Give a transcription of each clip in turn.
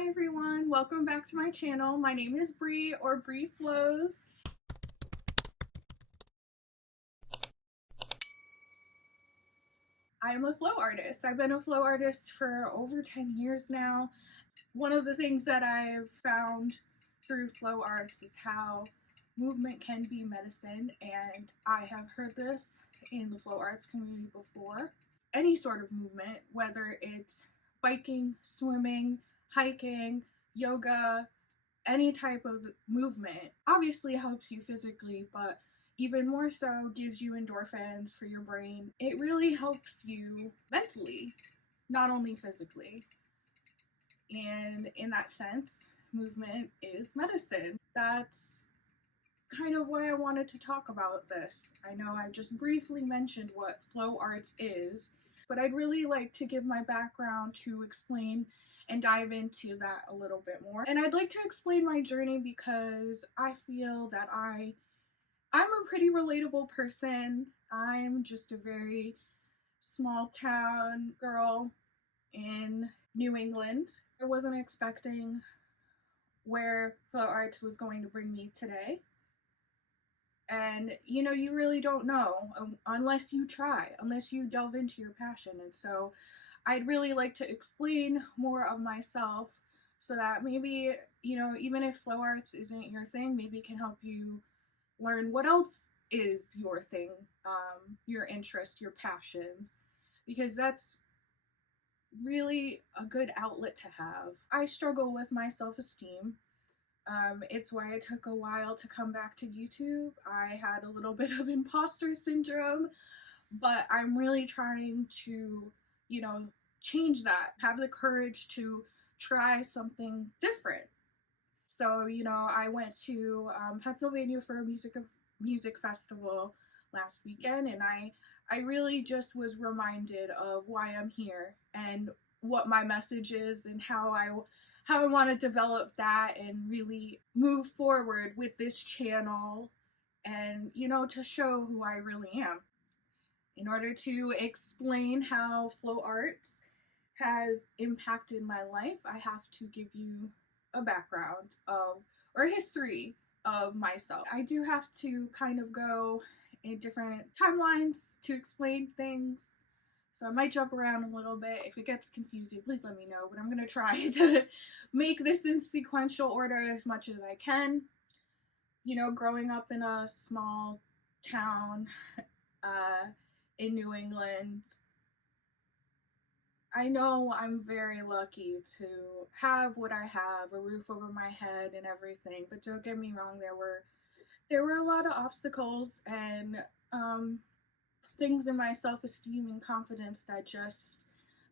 Hi everyone, welcome back to my channel. My name is Bri or Bri-flows. I am a flow artist. I've been a flow artist for over 10 years now. One of the things that I've found through flow arts is how movement can be medicine, and I have heard this in the flow arts community before. Any sort of movement, whether it's biking, swimming, hiking, yoga, any type of movement obviously helps you physically, but even more so gives you endorphins for your brain. It really helps you mentally, not only physically. And in that sense, movement is medicine. That's kind of why I wanted to talk about this. I know I just briefly mentioned what flow arts is, but I'd really like to give my background to explain and dive into that a little bit more. And I'd like to explain my journey because I feel that I'm a pretty relatable person. I'm just a very small town girl in New England. I wasn't expecting where flow arts was going to bring me today. And you know, you really don't know unless you try, unless you delve into your passion. And so I'd really like to explain more of myself so that maybe, you know, even if flow arts isn't your thing, maybe it can help you learn what else is your thing, your interest, your passions, because that's really a good outlet to have. I struggle with my self-esteem. It's why it took a while to come back to YouTube. I had a little bit of imposter syndrome, but I'm really trying to, you know, change that, have the courage to try something different. So, you know, I went to Pennsylvania for a music festival last weekend, and I really just was reminded of why I'm here and what my message is and how I want to develop that and really move forward with this channel and, you know, to show who I really am. In order to explain how flow arts has impacted my life, I have to give you a background of, or a history of myself. I do have to kind of go in different timelines to explain things. So I might jump around a little bit. If it gets confusing, please let me know, but I'm going to try to make this in sequential order as much as I can. You know, growing up in a small town in New England, I know I'm very lucky to have what I have, a roof over my head and everything, but don't get me wrong, there were a lot of obstacles and things in my self-esteem and confidence that just,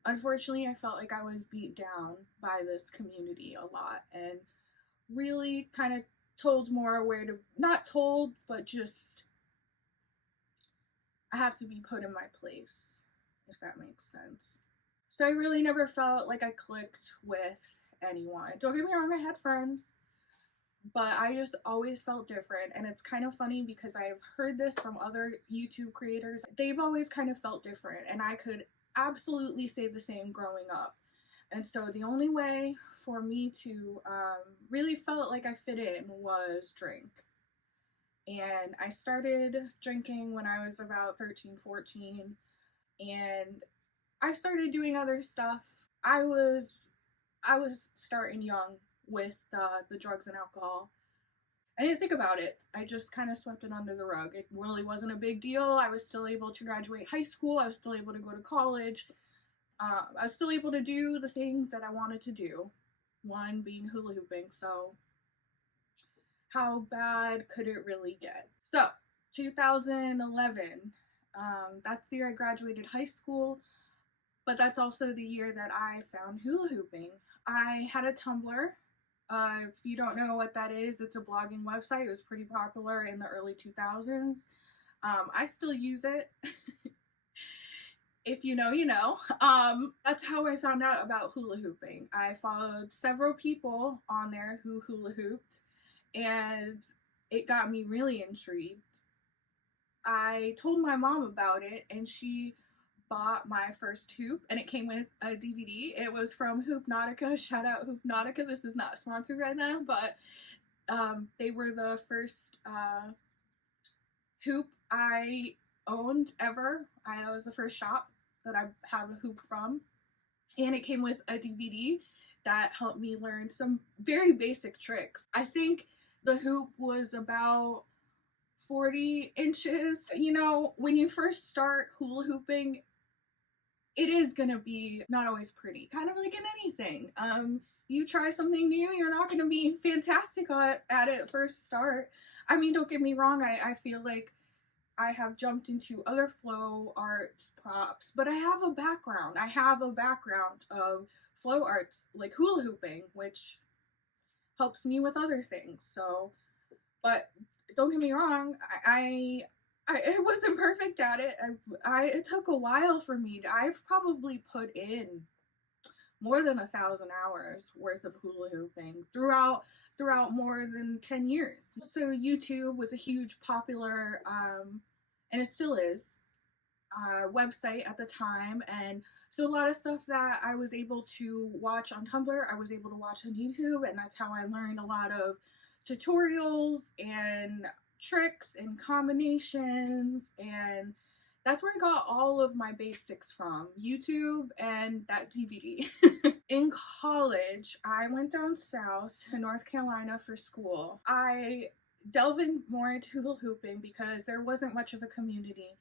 unfortunately, I felt like I was beat down by this community a lot, and really kind of told more where to, not told, but just I have to be put in my place, if that makes sense. So I really never felt like I clicked with anyone. Don't get me wrong, I had friends, but I just always felt different. And it's kind of funny because I've heard this from other YouTube creators. They've always kind of felt different, and I could absolutely say the same growing up. And so the only way for me to really felt like I fit in was drink. And I started drinking when I was about 13, 14, and I started doing other stuff. I was starting young with the drugs and alcohol. I didn't think about it. I just kind of swept it under the rug. It really wasn't a big deal. I was still able to graduate high school. I was still able to go to college. I was still able to do the things that I wanted to do. One being hula hooping. So how bad could it really get? So 2011, that's the year I graduated high school. But that's also the year that I found hula hooping. I had a Tumblr. If you don't know what that is, it's a blogging website. It was pretty popular in the early 2000s. I still use it. If you know, you know. That's how I found out about hula hooping. I followed several people on there who hula hooped, and it got me really intrigued. I told my mom about it, and she bought my first hoop, and it came with a DVD. It was from Hoopnautica. Shout out Hoopnautica. This is not sponsored right now, but they were the first hoop I owned ever. I was the first shop that I have a hoop from, and it came with a DVD that helped me learn some very basic tricks. I think the hoop was about 40 inches. You know, when you first start hula hooping, it is gonna be not always pretty, kind of like in anything. You try something new, you're not gonna be fantastic at it first start. I mean, don't get me wrong, I feel like I have jumped into other flow arts props, but I have a background. I have a background of flow arts, like hula hooping, which helps me with other things. So, but don't get me wrong, I wasn't perfect at it. It took a while for me. I've probably put in more than 1,000 hours worth of hula hooping throughout more than 10 years. So YouTube was a huge popular, and it still is, website at the time, and so a lot of stuff that I was able to watch on Tumblr, I was able to watch on YouTube, and that's how I learned a lot of tutorials and tricks and combinations, and that's where I got all of my basics from, YouTube and that DVD. In college, I went down south to North Carolina for school. I delved in more into hula hooping because there wasn't much of a community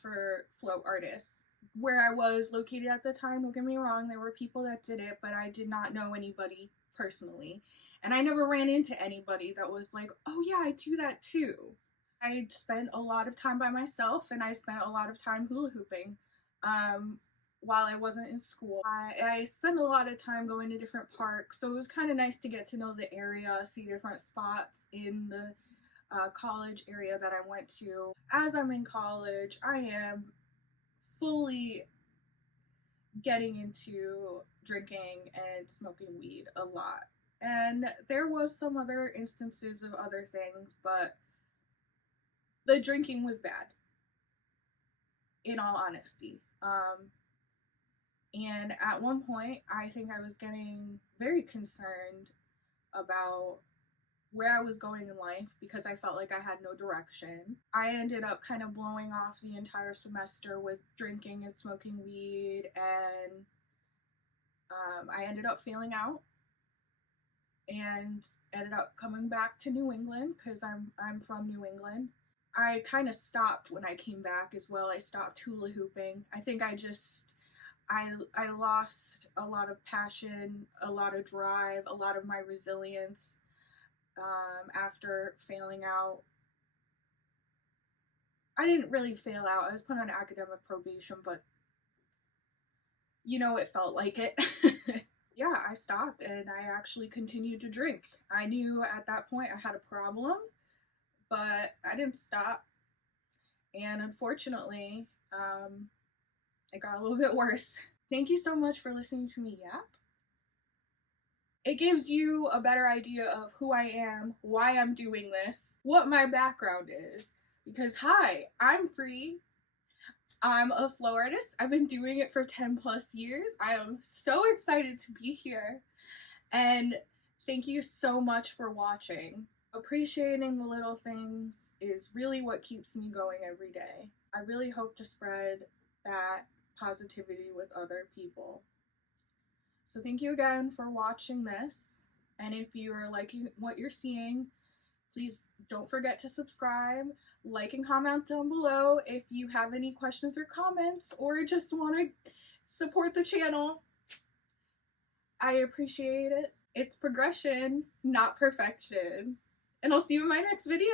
for flow artists. Where I was located at the time, don't get me wrong, there were people that did it, but I did not know anybody personally. And I never ran into anybody that was like, oh yeah, I do that too. I spent a lot of time by myself, and I spent a lot of time hula hooping while I wasn't in school. I spent a lot of time going to different parks, so it was kind of nice to get to know the area, see different spots in the college area that I went to. As I'm in college, I am fully getting into drinking and smoking weed a lot. And there was some other instances of other things, but the drinking was bad, in all honesty. And at one point, I think I was getting very concerned about where I was going in life because I felt like I had no direction. I ended up kind of blowing off the entire semester with drinking and smoking weed, and I ended up failing out and ended up coming back to New England because I'm from New England. I kind of stopped when I came back as well. I stopped hula hooping. I think I lost a lot of passion, a lot of drive, a lot of my resilience after failing out. I didn't really fail out. I was put on academic probation, but you know, it felt like it. Yeah, I stopped and I actually continued to drink. I knew at that point I had a problem, but I didn't stop. And unfortunately, it got a little bit worse. Thank you so much for listening to me yap. It gives you a better idea of who I am, why I'm doing this, what my background is. Because hi, I'm Bri. I'm a flow artist. I've been doing it for 10 plus years. I am so excited to be here. And thank you so much for watching. Appreciating the little things is really what keeps me going every day. I really hope to spread that positivity with other people. So thank you again for watching this. And if you are liking what you're seeing, please don't forget to subscribe, like and comment down below if you have any questions or comments or just want to support the channel. I appreciate it. It's progression, not perfection. And I'll see you in my next video.